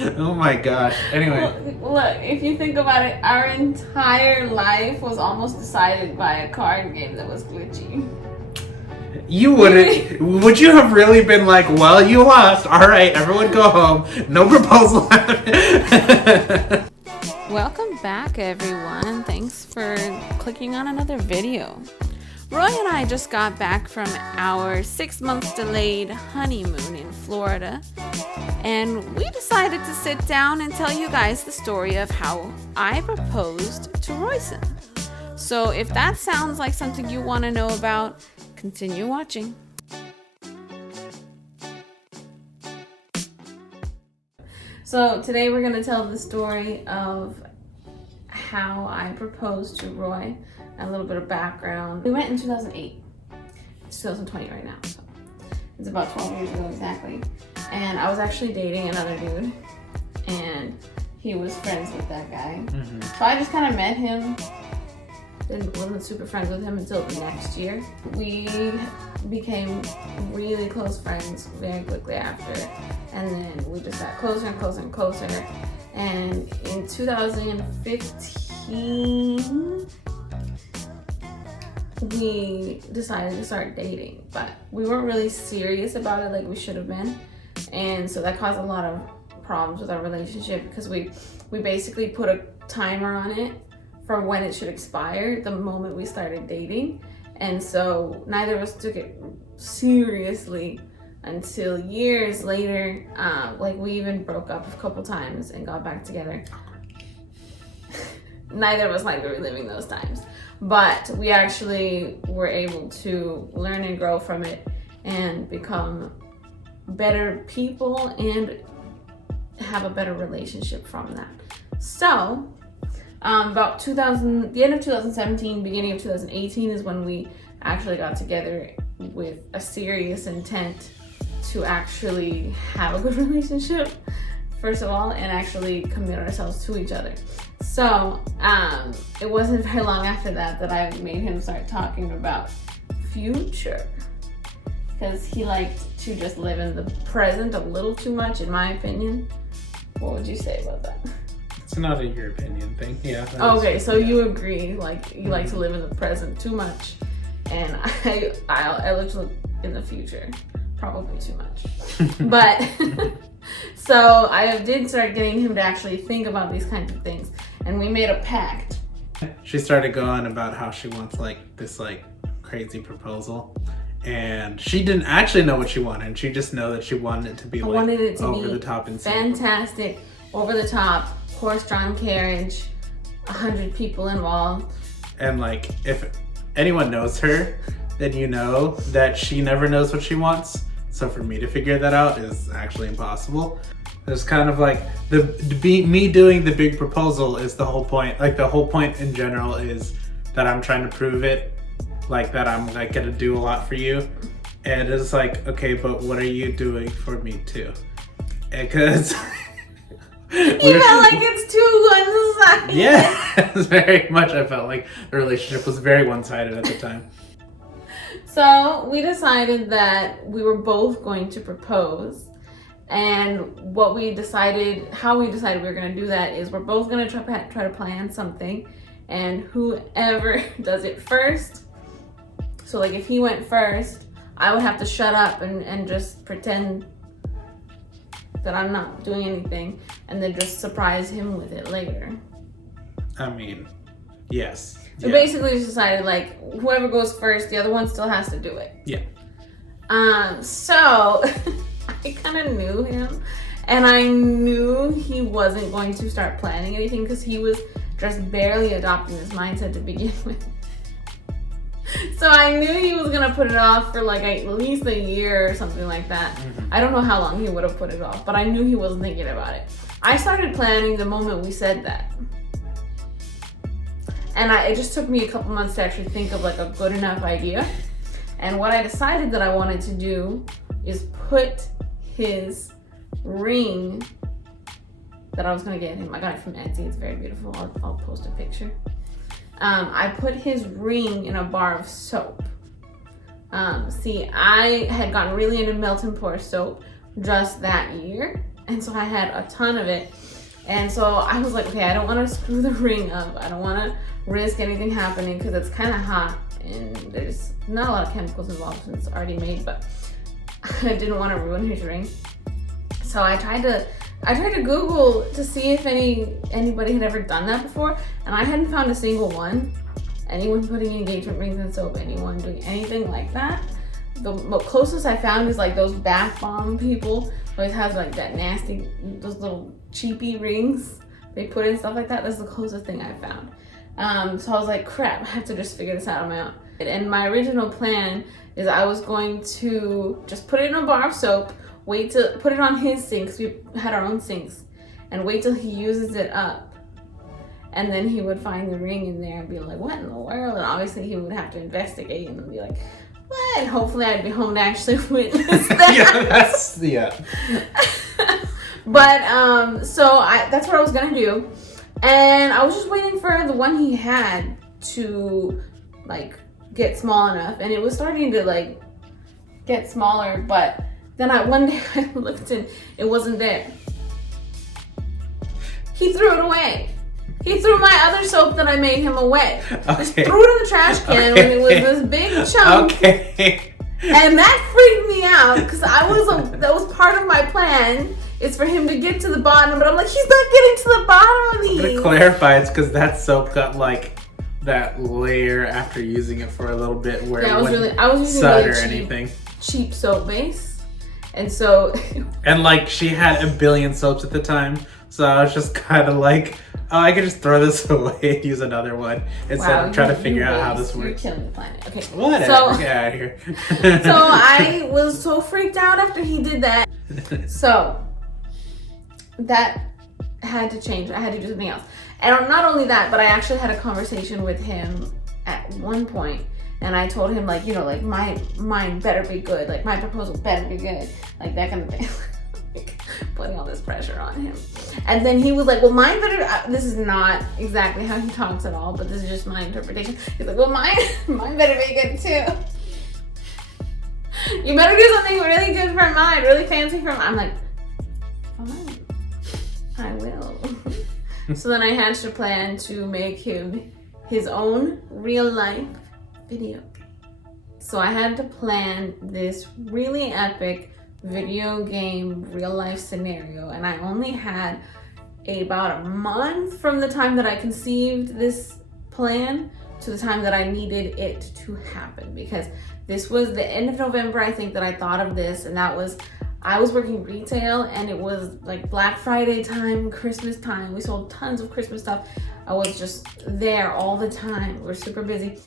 Oh my gosh. Anyway. Look, if you think about it, our entire life was almost decided by a card game that was glitchy. You wouldn't. Would you have really been like, well, you lost. All right, everyone go home. No proposal. Welcome back, everyone. Thanks for clicking on another video. Roy and I just got back from our 6 months delayed honeymoon in Florida, and we decided to sit down and tell you guys the story of how I proposed to Roysan. So if that sounds like something you want to know about, continue watching. So today we're going to tell the story of how I proposed to Roy. A little bit of background. We went in 2008. It's 2020 right now, so it's about 12 years ago exactly. And I was actually dating another dude, and he was friends with that guy. So I just kind of met him, wasn't super friends with him until the next year. We became really close friends very quickly after, and then we just got closer and closer and closer. And in 2015, we decided to start dating, but we weren't really serious about it like we should have been. And so that caused a lot of problems with our relationship because we basically put a timer on it for when it should expire the moment we started dating. And so neither of us took it seriously until years later. Like we even broke up a couple times and got back together. Neither of us liked reliving those times. But we actually were able to learn and grow from it and become better people and have a better relationship from that. So, about the end of 2017, beginning of 2018 is when we actually got together with a serious intent to actually have a good relationship, first of all, and actually commit ourselves to each other. So it wasn't very long after that I made him start talking about future, because he liked to just live in the present a little too much, in my opinion. What would you say about that? It's not a your opinion thing. Yeah. Okay, so you agree, like you like to live in the present too much, and I like to live in the future probably too much. But so I did start getting him to actually think about these kinds of things, and we made a pact. She started going about how she wants like this like crazy proposal, and she didn't actually know what she wanted. She just know that she wanted it to be over the top and fantastic, over the top, horse-drawn carriage, 100 people involved. And like if anyone knows her, then you know that she never knows what she wants. So for me to figure that out is actually impossible. It's kind of like me doing the big proposal is the whole point. Like the whole point in general is that I'm trying to prove it, like that I'm like gonna do a lot for you. And it's like, okay, but what are you doing for me too? Because you felt like it's too one-sided. Yeah, very much. I felt like the relationship was very one-sided at the time. So we decided that we were both going to propose, and how we decided we were going to do that is we're both going to try to plan something, and whoever does it first. So like if he went first, I would have to shut up and just pretend that I'm not doing anything, and then just surprise him with it later. I mean, yes. So basically we decided like whoever goes first, the other one still has to do it. Yeah. So I kind of knew him, and I knew he wasn't going to start planning anything because he was just barely adopting this mindset to begin with. So I knew he was gonna put it off for like at least a year or something like that. I don't know how long he would have put it off, but I knew he wasn't thinking about it. I started planning the moment we said that. And it just took me a couple months to actually think of like a good enough idea. And what I decided that I wanted to do is put his ring that I was gonna get him. I got it from Etsy, it's very beautiful. I'll post a picture. I put his ring in a bar of soap. See, I had gotten really into melt and pour soap just that year, And so I had a ton of it. And so I was like, okay, I don't want to screw the ring up. I don't want to risk anything happening because it's kind of hot and there's not a lot of chemicals involved since it's already made, but I didn't want to ruin his ring. So I tried to Google to see if anybody had ever done that before, and I hadn't found a single one. Anyone putting engagement rings in soap, anyone doing anything like that. The closest I found is like those bath bomb people. Always has like that nasty, those little cheapy rings they put in, stuff like that. That's the closest thing I found. So I was like, crap, I have to just figure this out on my own. And my original plan is I was going to just put it in a bar of soap, wait to put it on his sink, 'cause we had our own sinks, and wait till he uses it up. And then he would find the ring in there and be like, what in the world? And obviously he would have to investigate and be like, what? And hopefully I'd be home to actually witness that. yeah. But so that's what I was gonna do. And I was just waiting for the one he had to like get small enough. And it was starting to like get smaller, but then one day I looked and it wasn't there. He threw it away. He threw my other soap that I made him away. Okay. Just threw it in the trash can when it was this big chunk. Okay. And that freaked me out because that was part of my plan. Is for him to get to the bottom, but I'm like, he's not getting to the bottom of these. To clarify, it's because that soap got like that layer after using it for a little bit where yeah, it I was using really or anything. Cheap soap base, and so. And like she had a billion soaps at the time, so I was just kind of like, oh, I could just throw this away and use another one instead of trying to figure out how this works. You're killing the planet. Okay. Whatever. So, get out of here. So I was so freaked out after he did that. So that had to change. I had to do something else. And not only that, but I actually had a conversation with him at one point, and I told him like, like mine better be good. Like my proposal better be good. Like that kind of thing. Like, putting all this pressure on him. And then he was like, well, mine better, this is not exactly how he talks at all, but this is just my interpretation. He's like, well, mine better be good too. You better do something really good for mine, really fancy for mine. I'm like, fine. I will. So then I hatched a plan to make him his own real life video. So I had to plan this really epic video game real life scenario, and I only had about a month from the time that I conceived this plan to the time that I needed it to happen, because this was the end of November, I think, that I thought of this, and I was working retail, and it was like Black Friday time, Christmas time. We sold tons of Christmas stuff. I was just there all the time. We're super busy.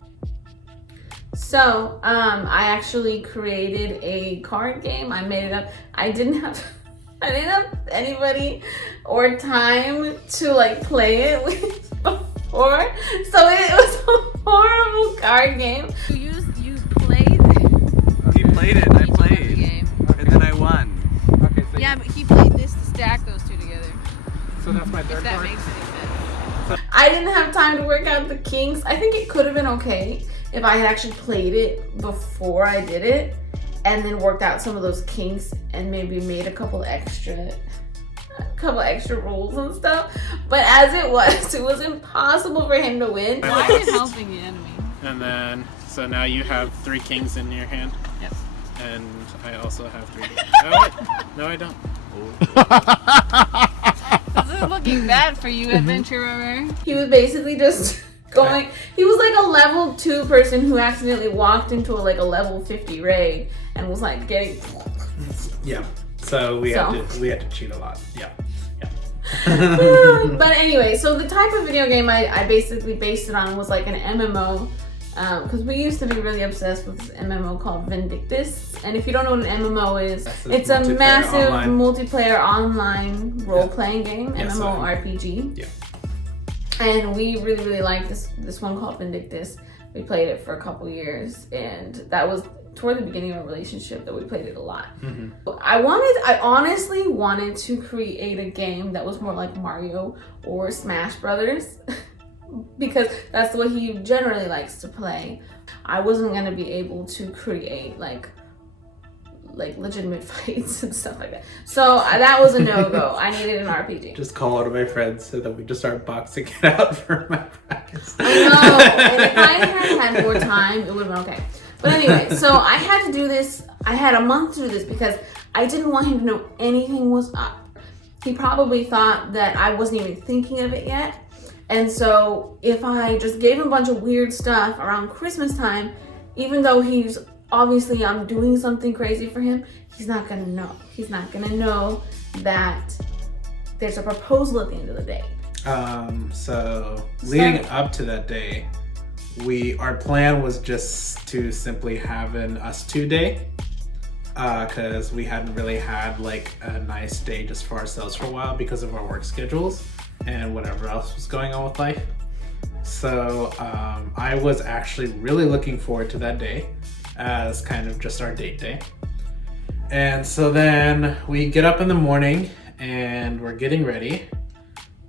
So I actually created a card game. I made it up. I didn't have anybody or time to like play it with before. So it was a horrible card game. You played? He played it, I played. Game. And then I won. Okay, so Yeah, but he played this to stack those two together. so that's my third If that card. makes any sense. I didn't have time to work out the kinks. I think it could have been okay if I had actually played it before I did it and then worked out some of those kinks and maybe made a couple extra rules and stuff. But as it was impossible for him to win. Why are you helping the enemy? And then, so now you have 3 kings in your hand. Yes. And I also have 3 kings. Oh, wait. No, I don't. This is looking bad for you, adventurer. He was basically just going, he was like a level 2 person who accidentally walked into a level 50 raid and was like getting. Yeah. So we had to cheat a lot. Yeah. But anyway, so the type of video game I basically based it on was like an MMO. Because we used to be really obsessed with this MMO called Vindictus. And if you don't know what an MMO is, it's a massive multiplayer online role-playing game, MMORPG. Yeah. And we really, really liked this one called Vindictus. We played it for a couple years, and that was toward the beginning of our relationship that we played it a lot. Mm-hmm. I honestly wanted to create a game that was more like Mario or Smash Brothers. Because that's what he generally likes to play. I wasn't gonna be able to create like like legitimate fights and stuff like that. So that was a no-go. I needed an RPG. Just call one of my friends so that we just start boxing it out for my practice. I know. And if I had more time, it would have been okay. But anyway, so I had to do this. I had a month to do this because I didn't want him to know anything was up. He probably thought that I wasn't even thinking of it yet. And so if I just gave him a bunch of weird stuff around Christmas time, even though he's obviously I'm doing something crazy for him, he's not gonna know. He's not gonna know that there's a proposal at the end of the day. So leading up to that day, our plan was just to simply have an us two day, because we hadn't really had like a nice day just for ourselves for a while because of our work schedules and whatever else was going on with life. So I was actually really looking forward to that day as kind of just our date day. And so then we get up in the morning and we're getting ready,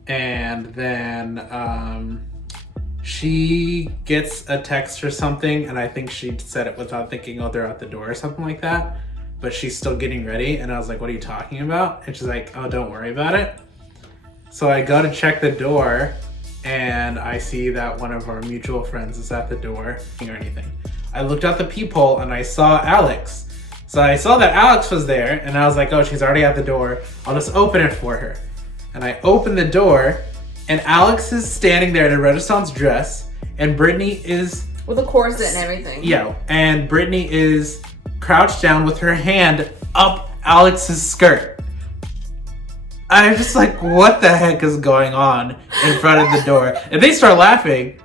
and then she gets a text or something, and I think she said it without thinking, oh, they're at the door or something like that, but she's still getting ready. And I was like, what are you talking about? And she's like, oh, don't worry about it. So I go to check the door, and I see that one of our mutual friends is at the door or anything. I looked out the peephole and I saw Alex. So I saw that Alex was there, and I was like, oh, she's already at the door. I'll just open it for her. And I opened the door, and Alex is standing there in a Renaissance dress, and Brittany is... With a corset and everything. Yeah, and Brittany is crouched down with her hand up Alex's skirt. I'm just like, what the heck is going on in front of the door? And they start laughing,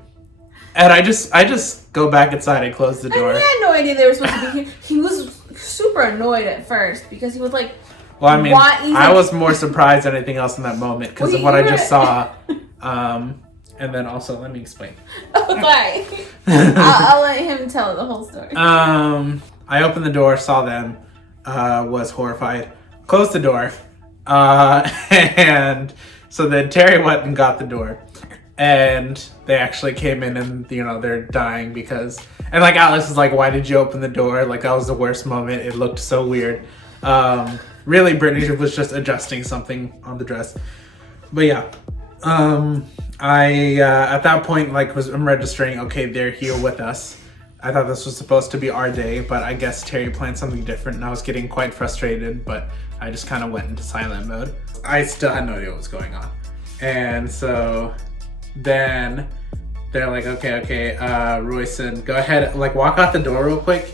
and I just go back inside and close the door. And he had no idea they were supposed to be here. He was super annoyed at first because he was like, well, I mean, I like, was more surprised than anything else in that moment because of what I just saw. And then also, let me explain. Okay. I'll let him tell the whole story. I opened the door, saw them, was horrified, closed the door, and so then Teri went and got the door, and they actually came in, and you know, they're dying because, and like Alex is like, why did you open the door? Like, that was the worst moment. It looked so weird. Really, Brittany was just adjusting something on the dress. But yeah, I at that point I'm registering, okay, they're here with us. I thought this was supposed to be our day, but I guess Teri planned something different, and I was getting quite frustrated, but I just kind of went into silent mode. I still had no idea what was going on. And so then they're like, okay, Roysan, go ahead, like walk out the door real quick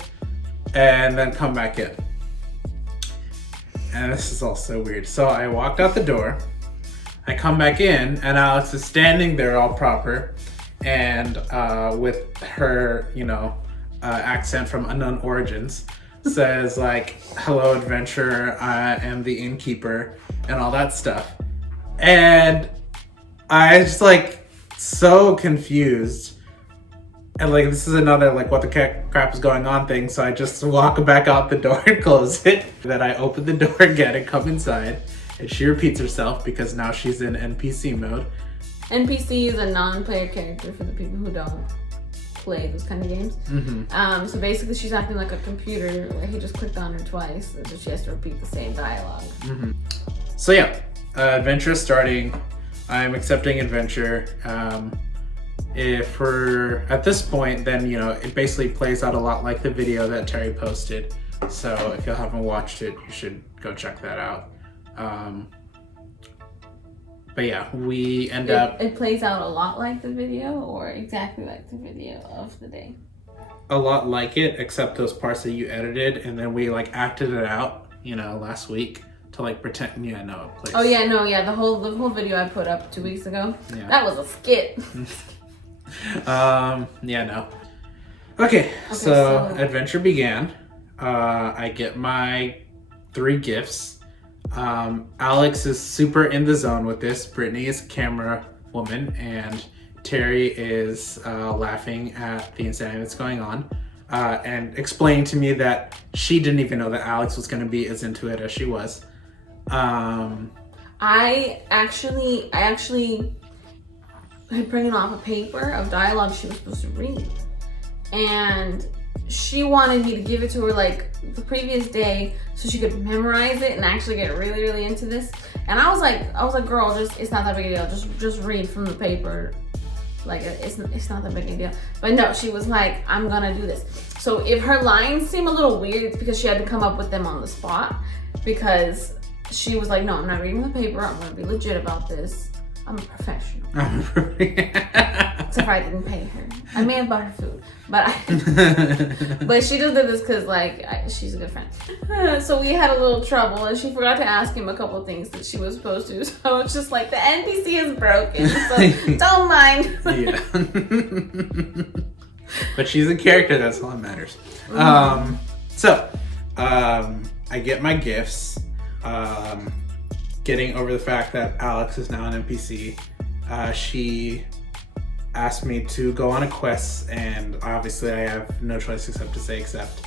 and then come back in. And this is all so weird. So I walked out the door, I come back in, and Alex is standing there all proper and with her, you know, accent from unknown origins, says like, hello adventurer, I am the innkeeper, and all that stuff. And I was just like so confused, and like this is another like what the crap is going on thing, so I just walk back out the door and close it. Then I open the door again and come inside, and she repeats herself because now she's in NPC mode. NPC is a non-player character for the people who don't play those kind of games. Mm-hmm. So basically she's acting like a computer where he just clicked on her twice, so she has to repeat the same dialogue. Mm-hmm. So yeah, adventure is starting. I'm accepting adventure. If we're at this point, then you know it basically plays out a lot like the video that Teri posted. So if you haven't watched it, you should go check that out. But yeah, we end up... It plays out a lot like the video, or exactly like the video of the day? A lot like it, except those parts that you edited, and then we like acted it out, you know, last week to like pretend, yeah, no, it plays. Oh yeah, no, yeah, the whole video I put up 2 weeks ago, yeah. That was a skit. Yeah, no. Okay, so adventure began. I get my 3 gifts. Alex is super in the zone with this. Brittany is camera woman, and Teri is laughing at the insanity that's going on, and explaining to me that she didn't even know that Alex was going to be as into it as she was. I actually had printed off a paper of dialogue she was supposed to read, and she wanted me to give it to her like the previous day so she could memorize it and actually get really, really into this. And I was like, girl, it's not that big a deal. Just read from the paper. Like it's not that big a deal. But no, she was like, I'm gonna do this. So if her lines seem a little weird, it's because she had to come up with them on the spot, because she was like, no, I'm not reading the paper. I'm gonna be legit about this. I'm a professional. Except I didn't pay her. I may have bought her food, but but she just did this because like she's a good friend. So we had a little trouble, and she forgot to ask him a couple of things that she was supposed to. So it's just like the NPC is broken, so don't mind. Yeah. But she's a character. That's all that matters. I get my gifts. Getting over the fact that Alex is now an NPC, she asked me to go on a quest, and obviously I have no choice except to say accept.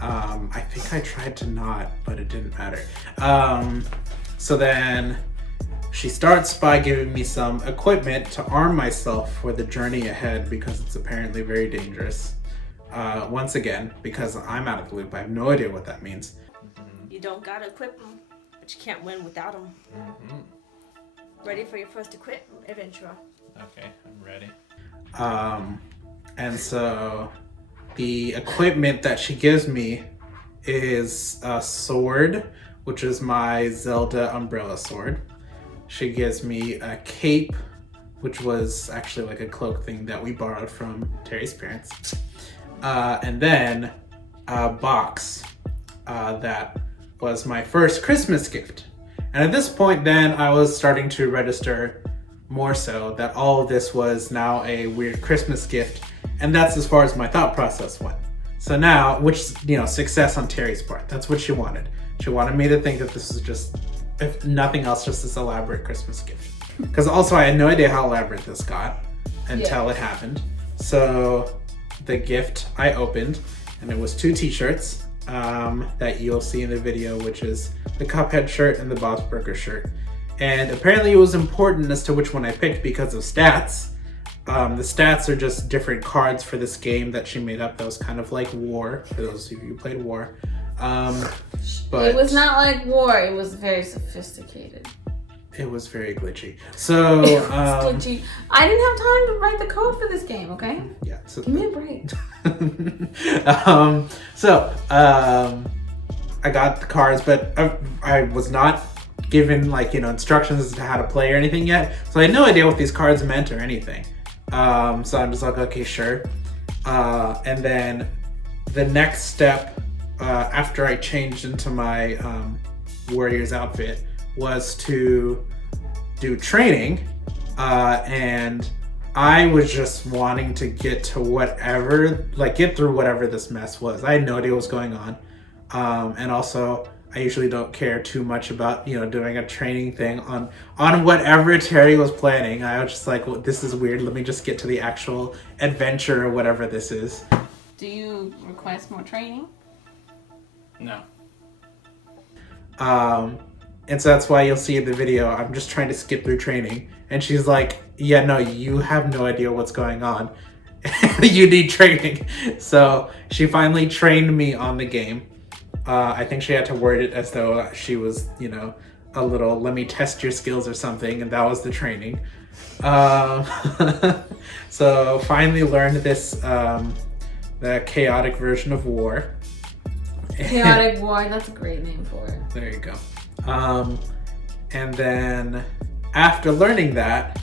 I think I tried to not, but it didn't matter. So then she starts by giving me some equipment to arm myself for the journey ahead, because it's apparently very dangerous. Once again, because I'm out of the loop, I have no idea what that means. You don't gotta equip them, but you can't win without them. Ready for your first adventure? Okay, I'm ready. And so the equipment that she gives me is a sword, which is my Zelda umbrella sword. She gives me a cape, which was actually like a cloak thing that we borrowed from Teri's parents. And then a box that was my first Christmas gift. And at this point then I was starting to register more so that all of this was now a weird Christmas gift, and that's as far as my thought process went. So now, which, you know, success on Teri's part. That's what she wanted. She wanted me to think that this is just, if nothing else, just this elaborate Christmas gift. Because also I had no idea how elaborate this got until it happened. So the gift I opened, and it was 2 t-shirts that you'll see in the video, which is the Cuphead shirt and the Bob's Burger shirt. And apparently it was important as to which one I picked because of stats. The stats are just different cards for this game that she made up that was kind of like War, for those of you who played War. But it was not like War, it was very sophisticated. It was very glitchy. So glitchy. I didn't have time to write the code for this game, okay? Yeah. So, give me a break. I got the cards, but I was not given like, you know, instructions as to how to play or anything yet. So I had no idea what these cards meant or anything. So I'm just like, okay, sure. And then the next step after I changed into my warrior's outfit was to do training. And I was just wanting to get to whatever, like get through whatever this mess was. I had no idea what was going on. And also, I usually don't care too much about, you know, doing a training thing on whatever Teri was planning. I was just like, well, this is weird. Let me just get to the actual adventure or whatever this is. Do you request more training? No. And so that's why you'll see in the video, I'm just trying to skip through training. And she's like, yeah, no, you have no idea what's going on. You need training. So she finally trained me on the game. I think she had to word it as though she was, you know, a little, let me test your skills or something, and that was the training. So finally learned this, the chaotic version of War. Chaotic War, that's a great name for it. There you go. And then after learning that,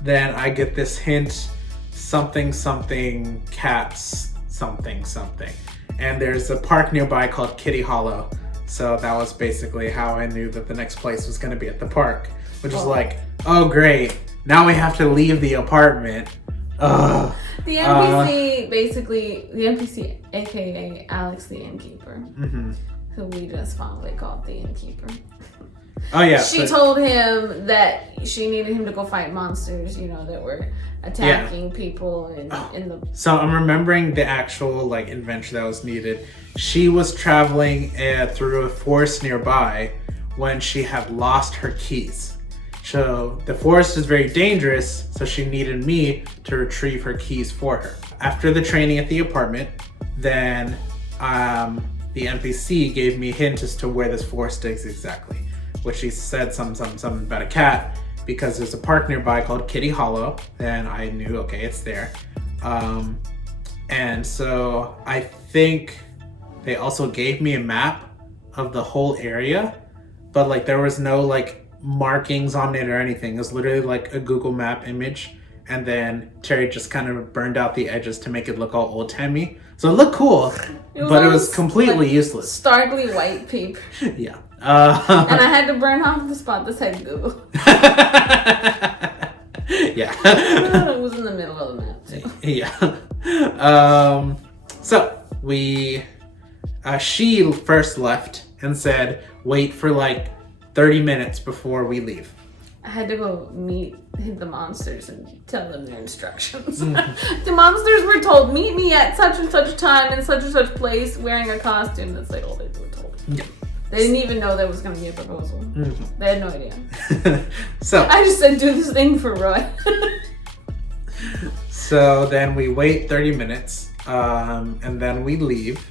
then I get this hint, something cats something. And there's a park nearby called Kitty Hollow. So that was basically how I knew that the next place was gonna be at the park, which is like, oh great, now we have to leave the apartment. Ugh. The NPC, basically, the NPC, aka Alex the Innkeeper, who we just fondly called the Innkeeper. Oh yeah. She told him that she needed him to go fight monsters, you know, that were attacking people in the... So I'm remembering the actual like adventure that was needed. She was traveling through a forest nearby when she had lost her keys. So the forest is very dangerous, so she needed me to retrieve her keys for her. After the training at the apartment, then the NPC gave me a hint as to where this forest is exactly, which she said something about a cat, because there's a park nearby called Kitty Hollow, and I knew, okay, it's there. And so I think they also gave me a map of the whole area, but like there was no like markings on it or anything. It was literally like a Google Map image, and then Teri just kind of burned out the edges to make it look all old-timey. So it looked cool, but it was completely useless. Starkly white paper. Yeah. And I had to burn off the spot that said Google. Yeah. It was in the middle of the map too. Yeah. So she first left and said, wait for like 30 minutes before we leave. I had to go meet the monsters and tell them their instructions. The monsters were told, meet me at such and such time in such and such place wearing a costume. That's like all they were told. Yeah. They didn't even know there was going to be a proposal. They had no idea. So I just said, do this thing for Roy. So then we wait 30 minutes, and then we leave.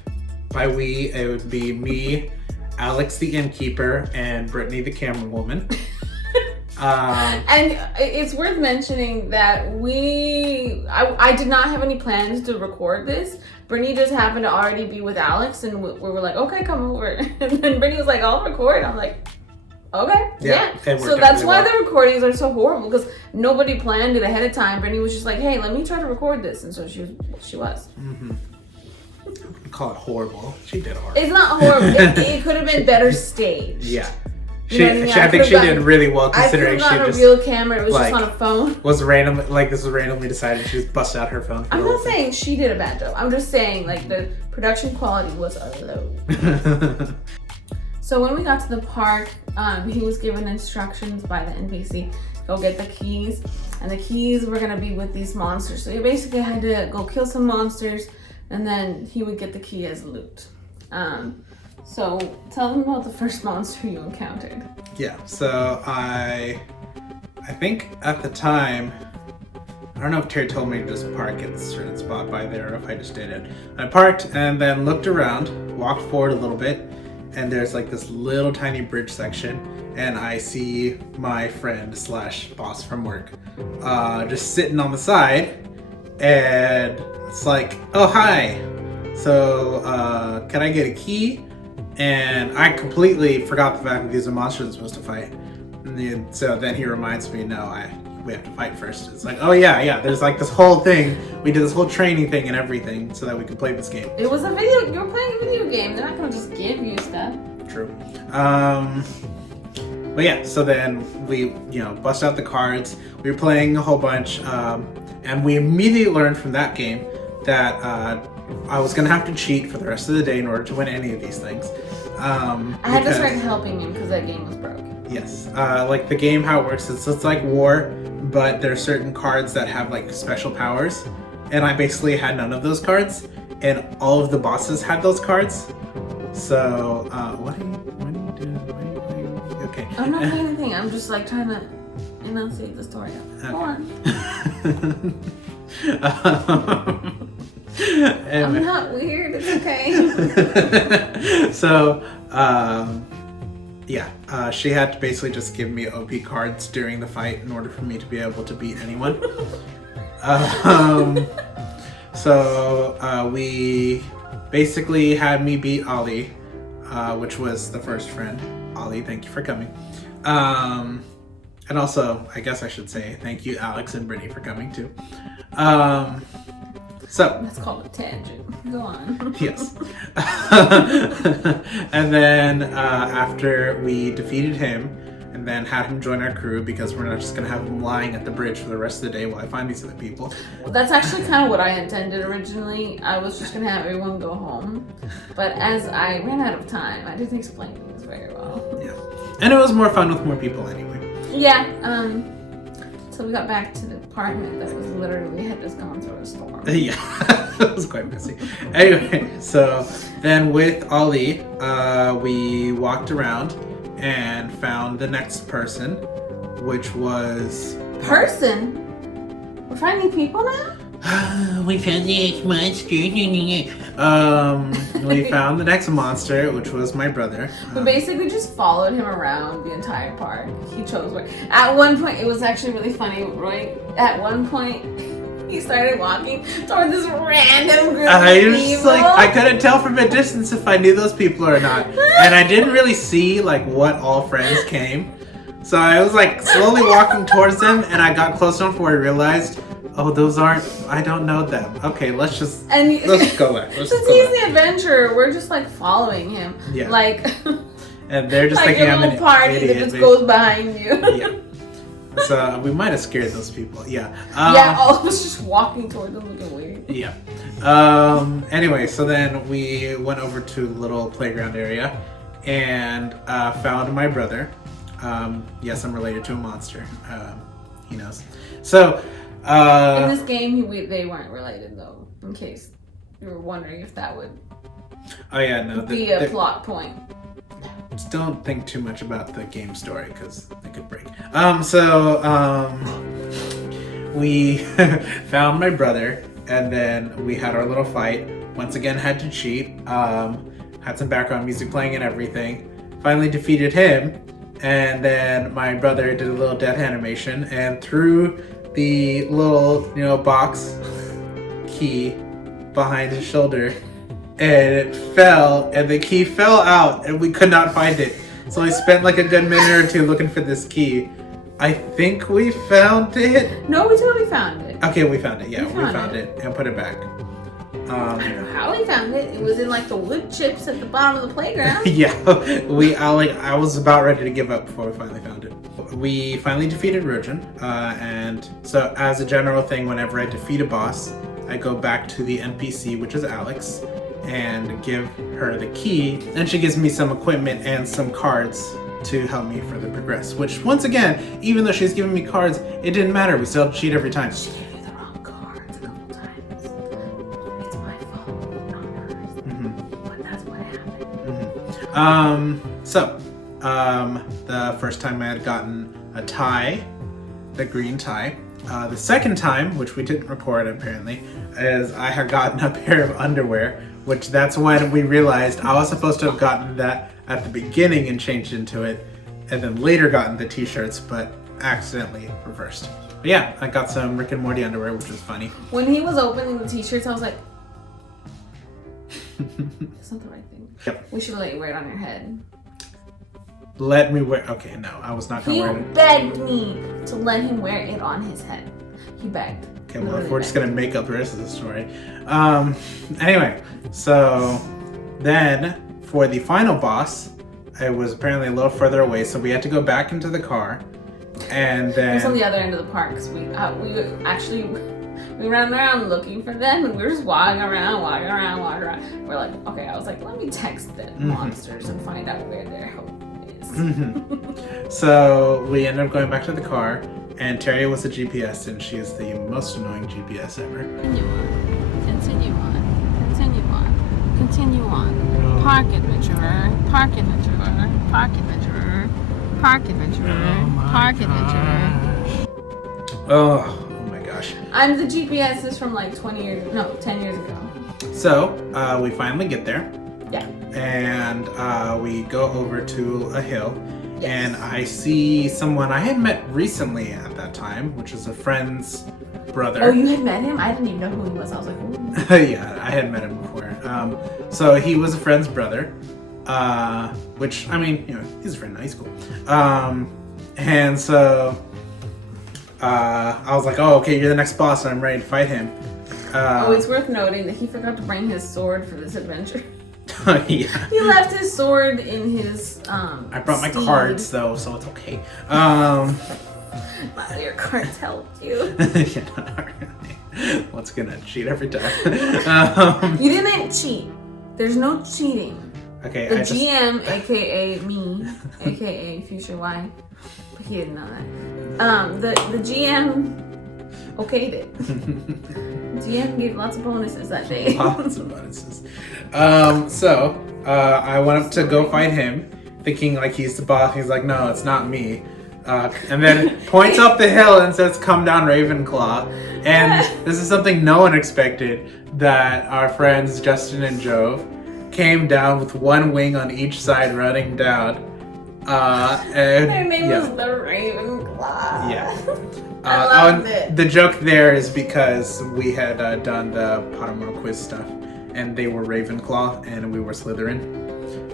By we, it would be me, Alex the innkeeper, and Brittany the camera woman. And it's worth mentioning that I did not have any plans to record this. Brittany just happened to already be with Alex, and we were like, okay, come over. And then Brittany was like, I'll record. I'm like, okay, yeah. So that's why the recordings are so horrible, because nobody planned it ahead of time. Brittany was just like, hey, let me try to record this. And so she was. Mm-hmm. I call it horrible. She did horrible. It's not horrible. It could have been better staged. Yeah. You know what I mean? I think she did really well, considering I could have gotten a real camera. It was just on a phone. Was random, like this was randomly decided. She just busted out her phone. I'm not saying she did a bad job. I'm just saying like the production quality was low. So when we got to the park, he was given instructions by the NPC to go get the keys, and the keys were gonna be with these monsters. So he basically had to go kill some monsters, and then he would get the key as loot. So tell them about the first monster you encountered. Yeah, so I think at the time, I don't know if Teri told me to just park at a certain spot by there or if I just did it. I parked and then looked around, walked forward a little bit, and there's like this little tiny bridge section, and I see my friend / boss from work just sitting on the side, and it's like, oh, hi. So can I get a key? And I completely forgot the fact that these are monsters I'm supposed to fight. And so then he reminds me, no, we have to fight first. It's like, oh yeah, there's like this whole thing. We did this whole training thing and everything so that we could play this game. It was you were playing a video game. They're not gonna just give you stuff. True. But yeah, so then we, bust out the cards. We were playing a whole bunch, and we immediately learned from that game that I was gonna have to cheat for the rest of the day in order to win any of these things. I had to start helping him because that game was broke. Yes, like the game, how it works is it's like war, but there are certain cards that have like special powers, and I basically had none of those cards, and all of the bosses had those cards. So what are you doing? Okay. I'm not doing anything. I'm just like trying to enunciate the story. Go on. Anyway. I'm not weird. It's okay. So, she had to basically just give me OP cards during the fight in order for me to be able to beat anyone. So we basically had me beat Ali, which was the first friend. Ali, thank you for coming. And also, I guess I should say thank you, Alex and Brittany, for coming too. So that's called a tangent. Go on. Yes. And then after we defeated him and then had him join our crew, because we're not just gonna have him lying at the bridge for the rest of the day while I find these other people. Well, that's actually kind of what I intended originally. I was just gonna have everyone go home, but as I ran out of time, I didn't explain things very well. Yeah, and it was more fun with more people anyway. Yeah. So we got back to the apartment that was literally, we had just gone through a storm. Yeah, it was quite messy. Anyway, so then with Ali, we walked around and found the next person, which was... Person? We're finding people now? We found the monster. We found the next monster, which was my brother. We basically just followed him around the entire park. He chose where. At one point, it was actually really funny, Roy. At one point, he started walking toward this random group I of was people. just like, I couldn't tell from a distance if I knew those people or not. And I didn't really see like what all friends came. So I was like slowly walking towards them, and I got close enough where I realized, oh, those aren't, I don't know them. Okay, let's just go back. Let's Since go he's back. the adventurer, we're just like following him. Yeah. Like, And they're just like thinking a I'm little an party idiot. that just goes behind you. Yeah. So we might have scared those people. Yeah. Yeah, all of us just walking toward them looking weird. Yeah. Anyway, so then we went over to the little playground area and found my brother. Yes, I'm related to a monster. He knows. So. In this game, they weren't related though. In case you were wondering if that would Oh yeah, no. be a plot point. Just don't think too much about the game story because it could break. We found my brother, and then we had our little fight. Once again, had to cheat. Had some background music playing and everything. Finally defeated him, and then my brother did a little death animation and threw the little, box key behind his shoulder. And it fell, and the key fell out, and we could not find it. So I spent like a good minute or two looking for this key. I think we found it. No, we totally found it. Okay, we found it. Yeah, we found found it and put it back. I don't know how we found it. It was in like the wood chips at the bottom of the playground. Yeah, I was about ready to give up before we finally found it. We finally defeated Roysan, and so as a general thing, whenever I defeat a boss, I go back to the NPC, which is Alex, and give her the key, and she gives me some equipment and some cards to help me further progress. Which, once again, even though she's giving me cards, it didn't matter. We still had to cheat every time. She gave you the wrong cards a couple times. It's my fault, not hers. But that's what happened. The first time I had gotten a tie, the green tie. The second time, which we didn't record apparently, is I had gotten a pair of underwear, which that's when we realized I was supposed to have gotten that at the beginning and changed into it, and then later gotten the t-shirts, but accidentally reversed. But yeah, I got some Rick and Morty underwear, which was funny. When he was opening the t-shirts, I was like, that's not the right thing. Yep. We should let you wear it on your head. Let me wear. Okay, no, I was not gonna He wear it. begged me to let him wear it on his head. He begged. Okay, well, if Literally we're just begged. gonna make up the rest of the story. Anyway, so then for the final boss, it was apparently a little further away, so we had to go back into the car, and It was on then the other end of the park because we ran around looking for them, and we were just walking around. We're like, okay, I was like, let me text the monsters and find out where their hope is. so we ended up going back to the car, and Teri was the GPS, and she is the most annoying GPS ever. Continue on. Continue on. Continue on. Park adventurer. Park adventurer. Park adventurer. Park adventurer. Park adventurer. Oh my gosh. I'm the GPSs from like 10 years ago. So we finally get there. Yeah. And we go over to a hill, Yes. and I see someone I had met recently at that time, which is a friend's brother. Oh, you had met him? I didn't even know who he was. I was like, ooh. Yeah, I had met him before. So he was a friend's brother, which, I mean, he's a friend in high school. And so I was like, oh, okay, you're the next boss, and I'm ready to fight him. It's worth noting that he forgot to bring his sword for this adventure. Yeah. He left his sword in his I brought my steed. cards though, so it's okay. Your cards helped you. Yeah, not really. What's gonna cheat every time? You didn't cheat. There's no cheating. Okay, The GM, aka me, aka Future Y, but he didn't know that. The GM okayed it. GM gave lots of bonuses that day. Lots of bonuses. I went up to go fight him, thinking like he's the boss. He's like, no, it's not me. And then points up the hill and says, "Come down, Ravenclaw." And this is something no one expected, that our friends Justin and Jove came down with one wing on each side running down. And Their name was the Ravenclaw. Yeah. I loved it. The joke there is because we had done the Pottermore quiz stuff, and they were Ravenclaw, and we were Slytherin.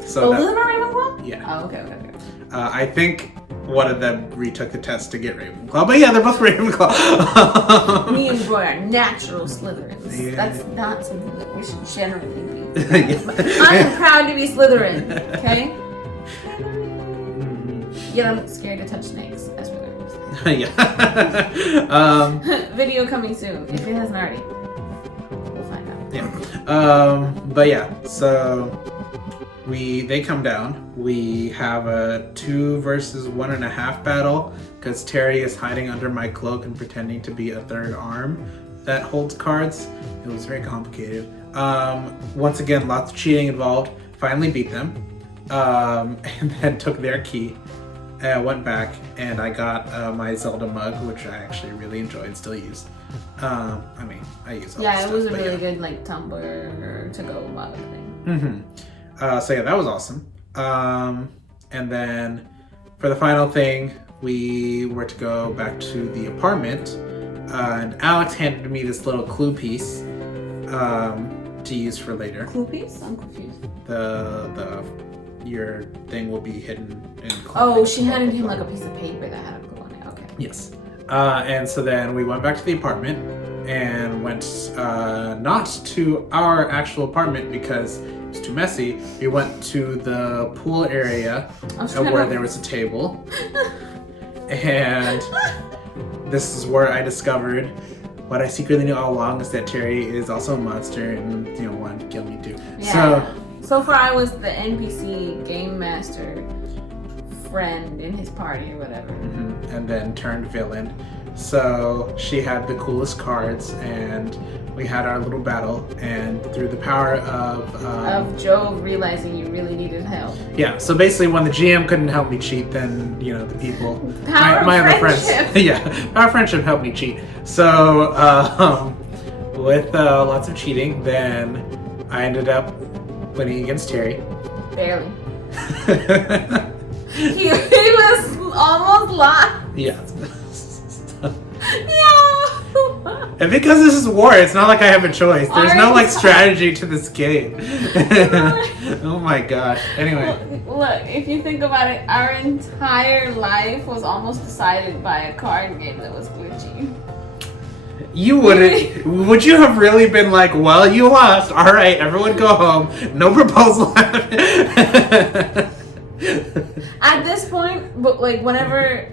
So Both of them are Ravenclaw? Yeah. Oh, okay. I think one of them retook the test to get Ravenclaw, but yeah, they're both Ravenclaw. Me and Roy are natural Slytherins. Yeah. That's not something that we should generally be. I am proud to be Slytherin, okay? Yet I'm scared to touch snakes as Slytherins. Yeah. Video coming soon, if it hasn't already. We'll find out. Yeah. But yeah, so they come down. We have a 2 versus 1.5 battle because Teri is hiding under my cloak and pretending to be a third arm that holds cards. It was very complicated. Once again, lots of cheating involved. Finally beat them. And then took their key. Went back and I got my Zelda mug, which I actually really enjoyed and still use. I use all Yeah, this it was a stuff, really good like tumbler to go mug thing. So yeah, that was awesome. And then for the final thing, we were to go back to the apartment, and Alex handed me this little clue piece to use for later. Clue piece? I'm confused. Your thing will be hidden in clue. Oh, she handed him like a piece of paper that had a clue on it. Okay. Yes. And so then we went back to the apartment and went not to our actual apartment because it was too messy. We went to the pool area where there was a table. And this is where I discovered what I secretly knew all along, is that Teri is also a monster and wanted to kill me too. Yeah. So far I was the NPC game master friend in his party or whatever. And then turned villain. So she had the coolest cards, and we had our little battle. And through the power of Jove realizing you really needed help. Yeah. So basically, when the GM couldn't help me cheat, then the people, Power my of other friends, friendship. power of friendship helped me cheat. So with lots of cheating, then I ended up winning against Teri. Barely. he was almost lost. Yeah. Yeah. And because this is war, it's not like I have a choice. There's no strategy to this game. Oh my gosh. Anyway. Look, if you think about it, our entire life was almost decided by a card game that was glitchy. You wouldn't. Would you have really been like, well, you lost. All right, everyone go home. No proposal. At this point, but like whenever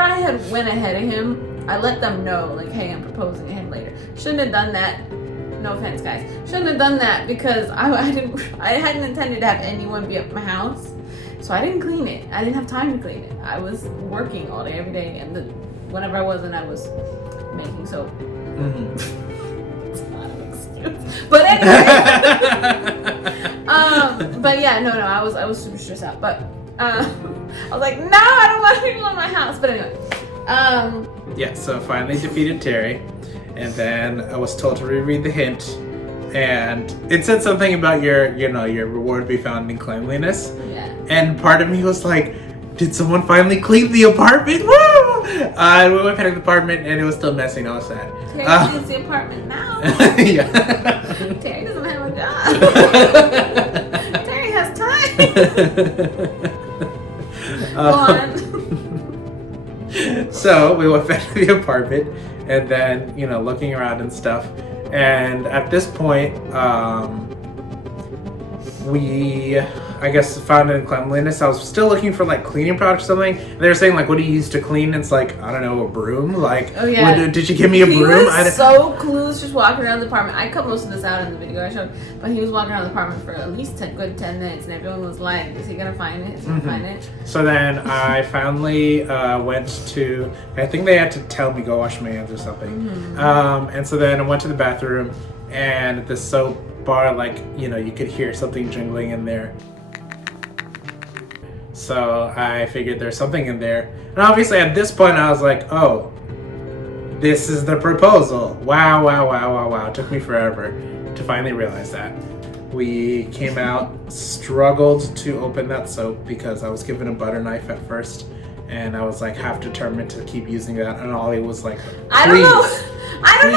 I had went ahead of him, I let them know, like, hey, I'm proposing to him later. Shouldn't have done that. No offense, guys. Shouldn't have done that because I hadn't intended to have anyone be at my house, so I didn't clean it. I didn't have time to clean it. I was working all day, every day, and whenever I wasn't, I was making soap. It's not an excuse, but anyway. But yeah, no, I was super stressed out. But I was like, no, I don't want people in my house. But anyway. Yeah, so finally defeated Teri, and then I was told to reread the hint, and it said something about your reward to be found in cleanliness. Yeah. And part of me was like, did someone finally clean the apartment? Woo! I went back to the apartment and it was still messy, and I was sad. Teri cleans the apartment now. Yeah. Teri doesn't have a job. Teri has time. Go on. So we went back to the apartment, and then looking around and stuff, and at this point we I guess found it in cleanliness. I was still looking for cleaning products or something. And they were saying what do you use to clean? And it's I don't know, a broom. Oh yeah. Did you give me a broom? He was so clueless just walking around the apartment. I cut most of this out in the video I showed, but he was walking around the apartment for at least a good 10 minutes, and everyone was like, "Is he gonna find it? Is he gonna find it?" So then I finally went to. I think they had to tell me go wash my hands or something. And so then I went to the bathroom, and the soap bar, you could hear something jingling in there. So I figured there's something in there. And obviously at this point I was like, oh, this is the proposal. Wow. It took me forever to finally realize that. We came out, struggled to open that soap because I was given a butter knife at first. And I was like half determined to keep using that. And Ollie was like, I don't know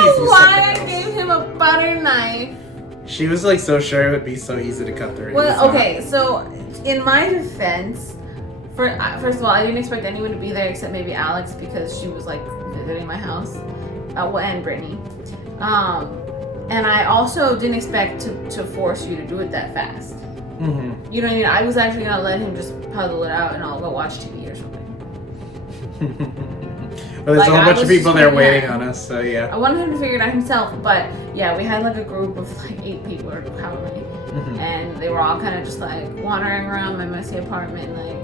use why I something else. gave him a butter knife. She was like so sure it would be so easy to cut through. Well, okay, so in my defense, first of all, I didn't expect anyone to be there except maybe Alex because she was like visiting my house, and Brittany. And I also didn't expect to force you to do it that fast. Mm-hmm. You know what I mean? I was actually gonna let him just puzzle it out and I'll go watch TV or something. Well, there's Like, a whole I bunch of was people there just- waiting yeah. on us, so yeah. I wanted him to figure it out himself, but yeah, we had like a group of like 8 people or however many, Mhm. and they were all kind of just like wandering around my messy apartment, like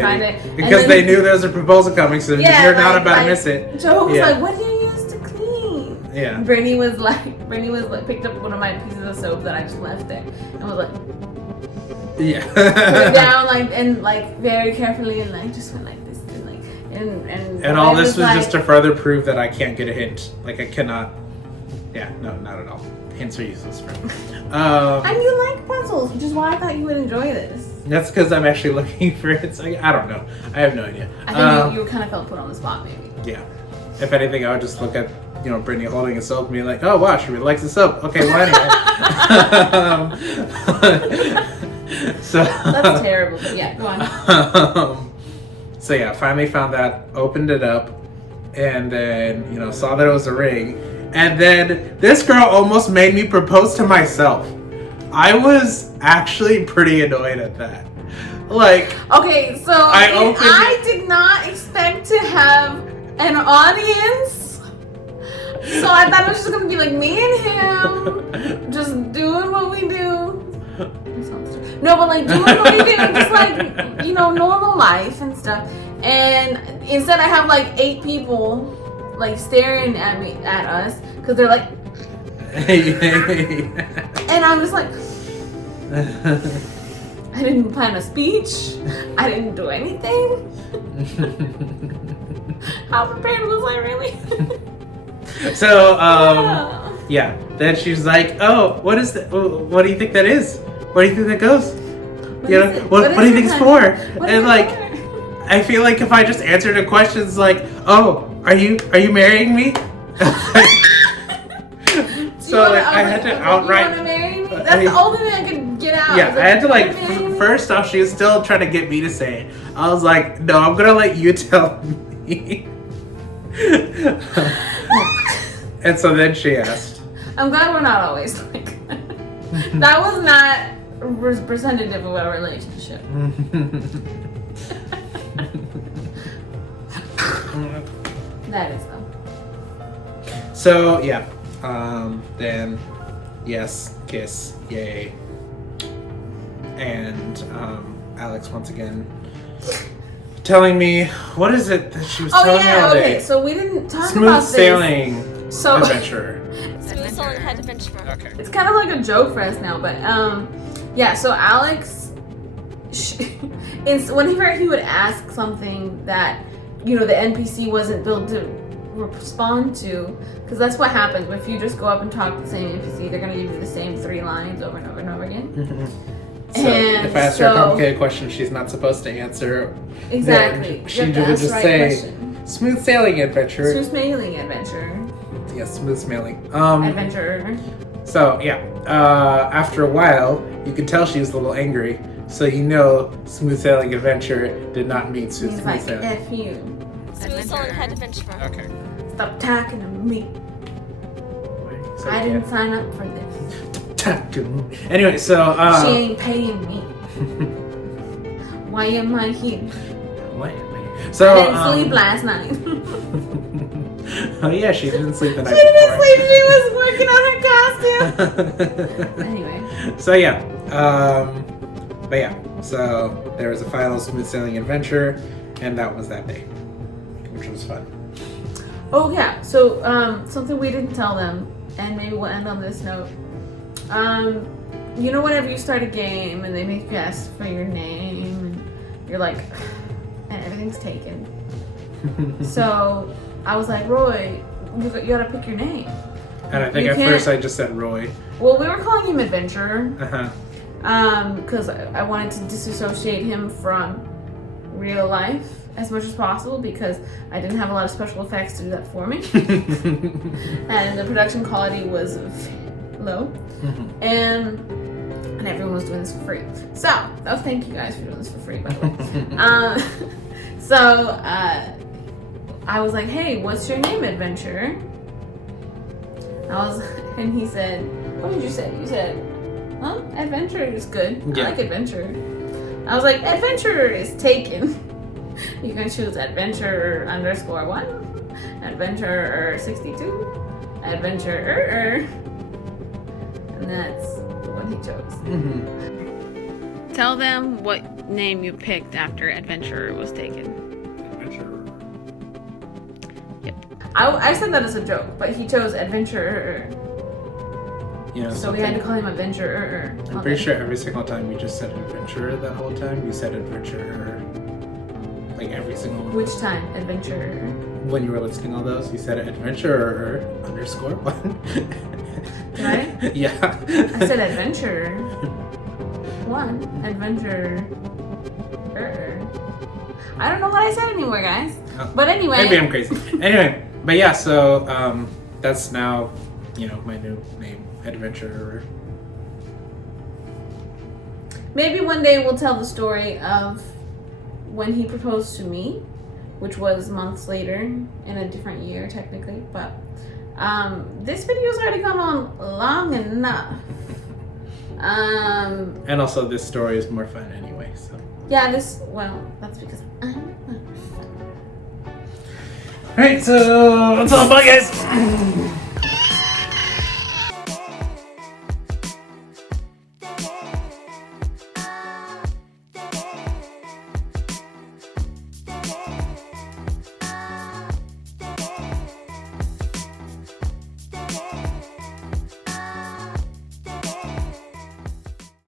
trying Waiting. to. and Because then- they knew there was a proposal coming, so Yeah, you're not like- about to like- miss it. Joe was Yeah. like, "What do you use to clean?" Yeah. Brittany was like, picked up one of my pieces of soap that I just left there, and was like, put it Yeah. down like very carefully, and like just went like this, and like and And all I this was like, just to further prove that I can't get a hint. Like I cannot. Yeah, no, not at all. Hints are useless for me. And you like puzzles, which is why I thought you would enjoy this. That's because I'm actually looking for hints. I don't know. I have no idea. I think you kind of felt put on the spot, maybe. Yeah. If anything, I would just look at, Brittany holding a soap and be like, oh, wow, she really likes the soap. Okay, well, anyway. So That's terrible, but yeah, go on. So yeah, finally found that, opened it up, and then, saw that it was a ring. And then this girl almost made me propose to myself. I was actually pretty annoyed at that. Like, Okay, so I did not expect to have an audience. So I thought it was just gonna be like me and him, just doing what we do. No, but like doing what we do, just like normal life and stuff. And instead, I have like 8 people like staring at us because they're like, and I'm just like, I didn't plan a speech. I didn't do anything. How prepared was I really? So, yeah. Then she's like, "Oh, what is that? What do you think that is? Where do you think that goes? What is it? What do you think it's for?" What And is like, it I feel like if I just answered the questions like, "Oh, are you marrying me?" So like, I had to outright. You want to marry me? That's the only thing I could get out. Yeah, Is like, I had to "You like. wanna marry me?" First off, she was still trying to get me to say it. I was like, "No, I'm gonna let you tell me." And so then she asked. I'm glad we're not always like that. That was not representative of our relationship. That is though. So yeah, then yes, kiss, yay, and Alex once again telling me what is it that she was telling me all day? Okay. So we didn't talk Smooth about this. sailing So adventure. Smooth sailing adventure. Okay. it's kind of like a joke for us now, but yeah. So Alex, whenever he would ask something that the NPC wasn't built to respond to, because that's what happens if you just go up and talk to the same NPC. They're gonna give you the same 3 lines over and over and over again. So And if I ask her a so- complicated question she's not supposed to answer, Exactly. then she You have to would ask just the right say question. smooth sailing adventure. Smooth sailing adventure. Yes, smooth sailing. Adventure. So yeah, after a while, you could tell she was a little angry. So smooth sailing adventure did not mean smooth He's like, sailing. F you. Smooth sailing adventure. Okay. Stop talking to me. So, I didn't sign up for this. Anyway, so She ain't paying me. Why am I here? Wait. So I didn't sleep last night. Oh yeah, she didn't sleep the night She didn't before. sleep. She was working on her costume. Anyway. So yeah, but yeah, so there was a final smooth sailing adventure, and that was that day, which was fun. Oh yeah. So something we didn't tell them, and maybe we'll end on this note. Whenever you start a game and they make you ask for your name, and you're like, and everything's taken. So I was like, Roy, you gotta pick your name. And I think at first I just said Roy. Well, we were calling him Adventurer. Uh-huh. Because I wanted to disassociate him from real life as much as possible because I didn't have a lot of special effects to do that for me. And the production quality was low. Mm-hmm. And everyone was doing this for free. So, thank you guys for doing this for free, by the way. I was like, hey, what's your name, Adventurer? And he said, what did you say? You said, well, Adventurer is good. Yeah. I like Adventurer. I was like, Adventurer is taken. You can choose Adventurer _1, Adventurer 62, Adventurer, and that's what he chose. Mm-hmm. Tell them what name you picked after Adventurer was taken. Adventurer. I said that as a joke, but he chose Adventurer. You know, So we had to call him Adventurer. I'm pretty sure every single time you just said adventurer that whole time, you said adventurer. Like every single one. Which time? Adventurer. When you were listing all those, you said adventurer _1. Did I? Yeah. I said Adventurer. 1. Adventurer. I don't know what I said anymore, guys. Oh, But anyway. Maybe I'm crazy. Anyway, but yeah, so that's now, my new name, Adventurer. Maybe one day we'll tell the story of when he proposed to me, which was months later in a different year, technically. But this video's already gone on long enough. And also, this story is more fun anyway, so. Yeah, that's because I'm Alright, so what's up, bye guys?